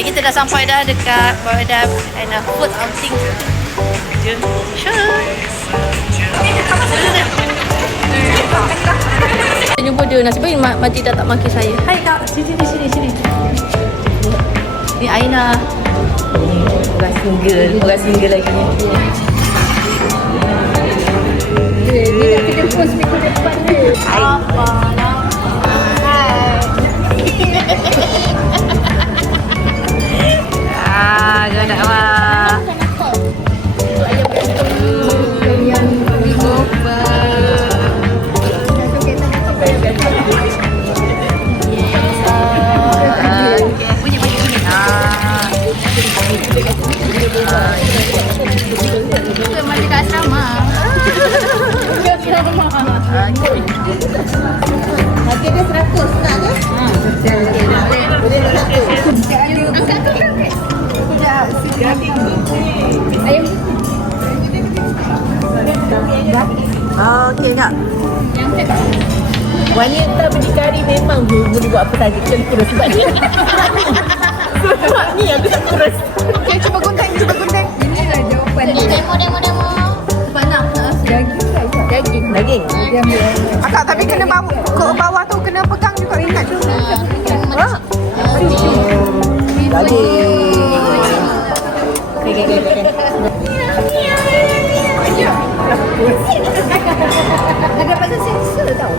Okay, kita dah sampai dah dekat Baradab and food outing. Jom. Sure. Saya jumpa dia, nasib baik Mati tak maki saya. Hai kak, sini. Ni Aina. Orang single lagi ni. Ni nak kena post minggu depan ni. Apa nak? Kau nak apa? Mandi kat asrama. Harga dia 100 nak ke? Boleh 100. Ayam. Okey kak. Wanita berdikari memang boleh buat apa saja. Kita kurus sebab ni. Sebab ni aku tak kurus. Okay, cuba gunting. Inilah jawapan dia. Demo. Panas. Daging. Akak tapi kena bawa ke bawah tu kena pegang juga ingat tu. Daging. Ada pasal sensor tau.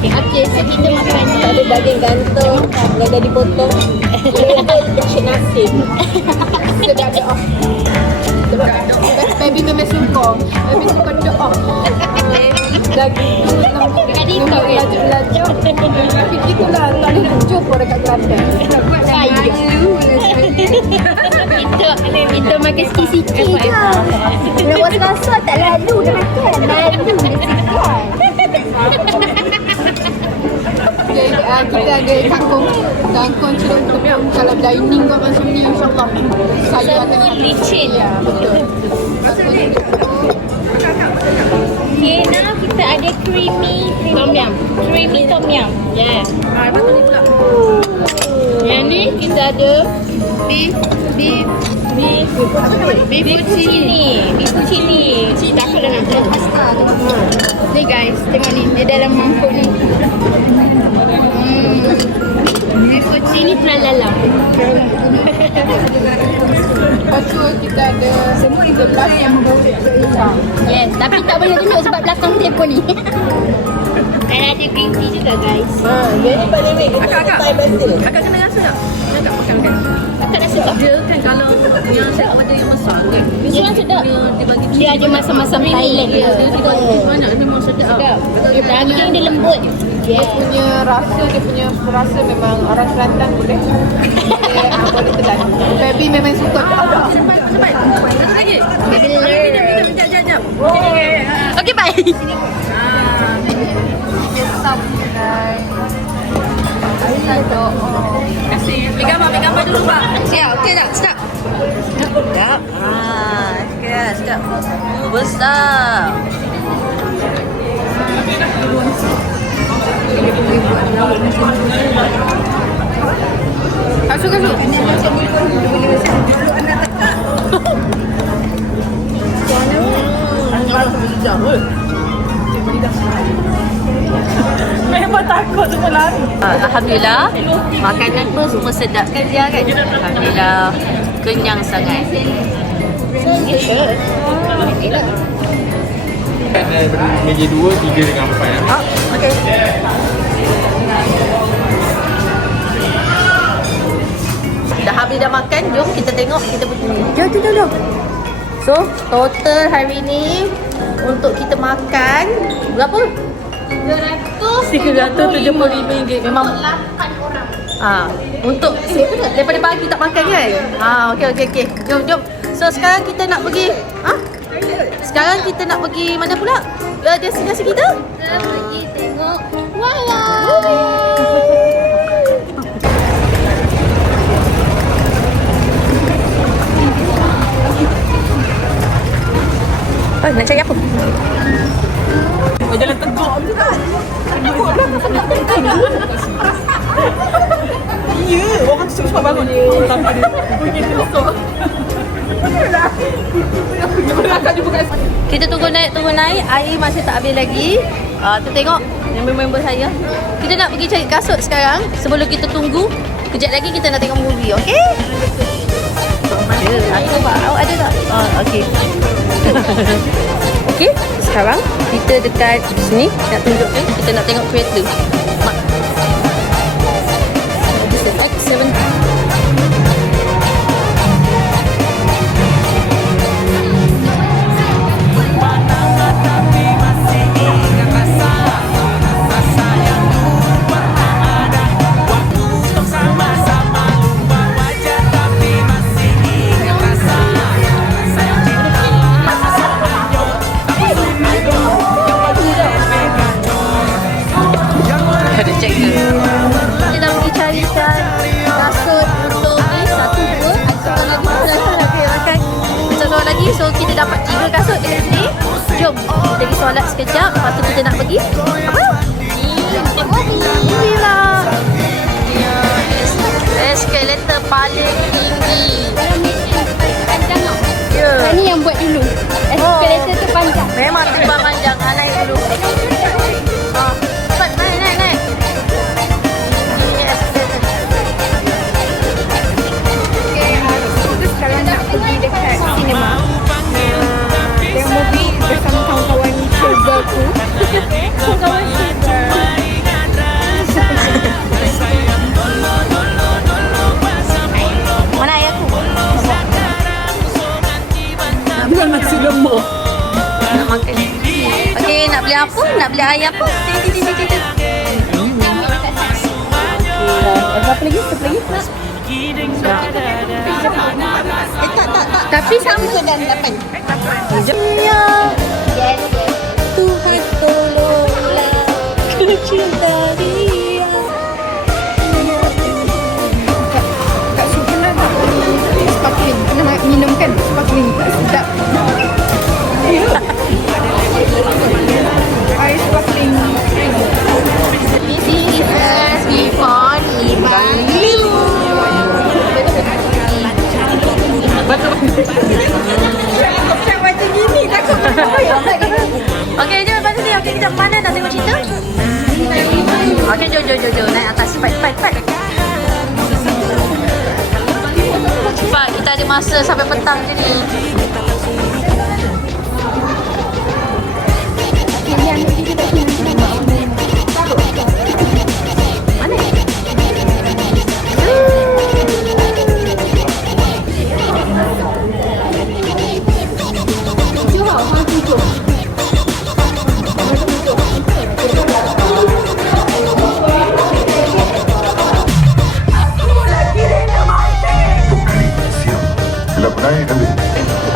Okey, so kita makan ni. Ada daging gantung yang dah dipotong. Label Cinasim. Sedap dah. Baby memang suka. Baby suka doa. Daging laju-laju. Tapi kita lah tak boleh jumpa dekat Kelantan. Tak buat malu. Kita makan sikit-sikit je. Lepas rasa tak lalu dah makan. Malu dia sekian. Kita ada kangkung celup tepung. Kalau dining kat macam ni, insyaAllah saya akan licin. Ya, betul. Okay, now kita ada creamy tom yum. Yeah. Lepas tu ni pula. Yang ni kita ada beef cili. Tak apa dah nak buat pasta tu. Ni guys, tengok ni. Dia dalam mangkuk ni. Beef cili tralala. Lepas tu kita ada semua sebelah yang besar. Yes, tapi tak boleh tunjuk sebab belakang telefon ni. Dan ada green tea juga guys. Dia ni paling baik. Akak. Thai basil. Akak kena rasa tak? Akak makan. Akak rasa tak? Dia kan kalau yang sedap ada yang masak kan. Yang sedap. Dia ada masam-masam Thailand dia. Dia tidak banyak memang sedap. Dia daging dia lembut. Dia punya rasa memang orang Kelantan boleh telan. Baby memang suka. Cepat. Satu lagi. Jap. Okay, bye. Terima kasih. Ambil gambar dulu, Pak. Ya, okey dah. Sedap. Sedap. Sedap. Besar. Kasut. Memang takut semua lari. Alhamdulillah, makanan pun semua sedap kan dia kan? Alhamdulillah, kenyang sangat. Meja 2, 3 dengan 4 ya. Okay. Dah habis dah makan, jom kita tengok kita punya. Jom. So, total hari ni untuk kita makan berapa? RM375 memang 8 orang. untuk daripada pagi tak makan kan? Okey. Jom. So sekarang kita nak pergi Sekarang kita nak pergi mana pula? Destinasi kita? Kita pergi tengok Nak cari apa? Jalan tegak juga. Ya, orang tu cepat bangun ni. Tanpa dia bunyi terusuk. Kita tunggu naik. Air masih tak habis lagi. Kita tengok member-member saya. Kita nak pergi cari kasut sekarang. Sebelum kita tunggu, kejap lagi kita nak tengok movie, okey? Ada. Aku nampak. Awak ada tak? Okey. Okey, sekarang kita dekat sini nak tunjukkan kita nak tengok kereta. Mak. This is X70. Ada check ke? Kita dah pergi carikan kasut untuk ni. Satu, dua. Satu lagi makan. Satu lagi. So kita dapat 3 kasut dekat sini. Jom kita pergi solat sekejap. Lepas tu kita nak pergi apa? Movie lah. Eskalator paling tinggi. panjang tau. Ya. Ni yang buat dulu. Eskalator tu panjang. Memang terbang panjang. Naik dulu. Cepat naik. Ini eskalator. Kita sekarang nak pergi dekat cinema. Tengok movie bersama kawan-kawan syurgaku. Kawan syurga. Mana ayah aku? Bukan nasi lemak. Nak makan. Okey, nak beli apa? Nak beli air apa? Tik. Apa lagi? Tak. Tapi sama ke dan 8. Ya. Tuhan tolonglah cinta dia. Kak Su pernah nak beli sparkling. Pernah nak minum kan sparkling. Sedap. Air sparkling. Yes, before Ibang Liu. Macam gini takut Okey, jom lepas ni. Okey, kita mana nak tengok cerita? Okey, jom. Naik atas. Cepat. Cepat, kita ada masa sampai petang je ni.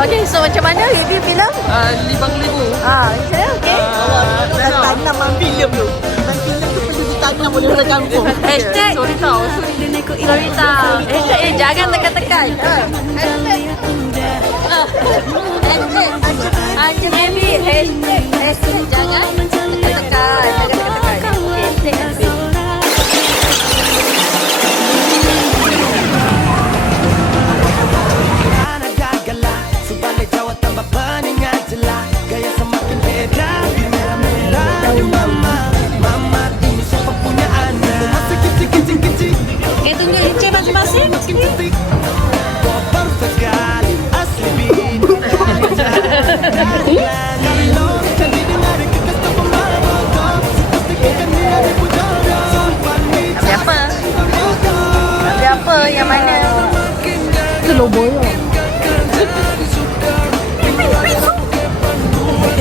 Okey, so macam mana review filem? 5,000. Macam mana? Okey. Dah tanam filem tu. Dan filem tu perlu ditanam oleh orang kampung. Hashtag Sorry tau. Hashtag jangan tekan-tekan. Hashtag Anjir Baby. Hashtag jangan tekan-tekan. Okey, hashtag tunggu Encik masing-masing. Siapa? Yang mana? Telur boyo.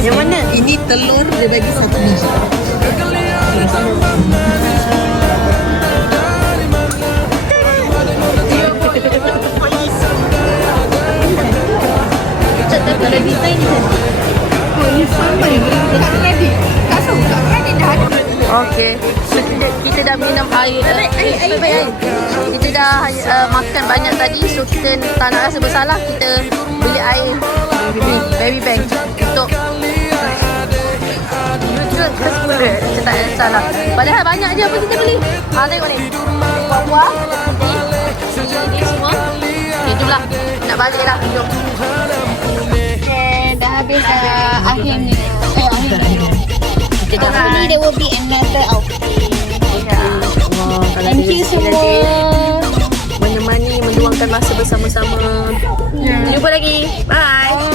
Yang mana? Ini telur dia bagi satu biji. Kalau design ni cantik. ni sama yang tak kredit. Tak tahu tak kredit dah ada. Okey. So, kita dah minum air. Air. Kita dah makan banyak tadi. So kita tak nak rasa bersalah. Kita beli air ni, Baby Bank untuk kita tak ada salah. Padahal banyak je apa kita beli. Tengok ni. Buah-buah. Ni semua. Okay, jomlah. Nak balik dah. Jom. Dah habis akhir ni. Kita dah Hopefully there will be another outing. Thank you semua. Menemani, meluangkan masa bersama-sama. Jumpa lagi. Bye.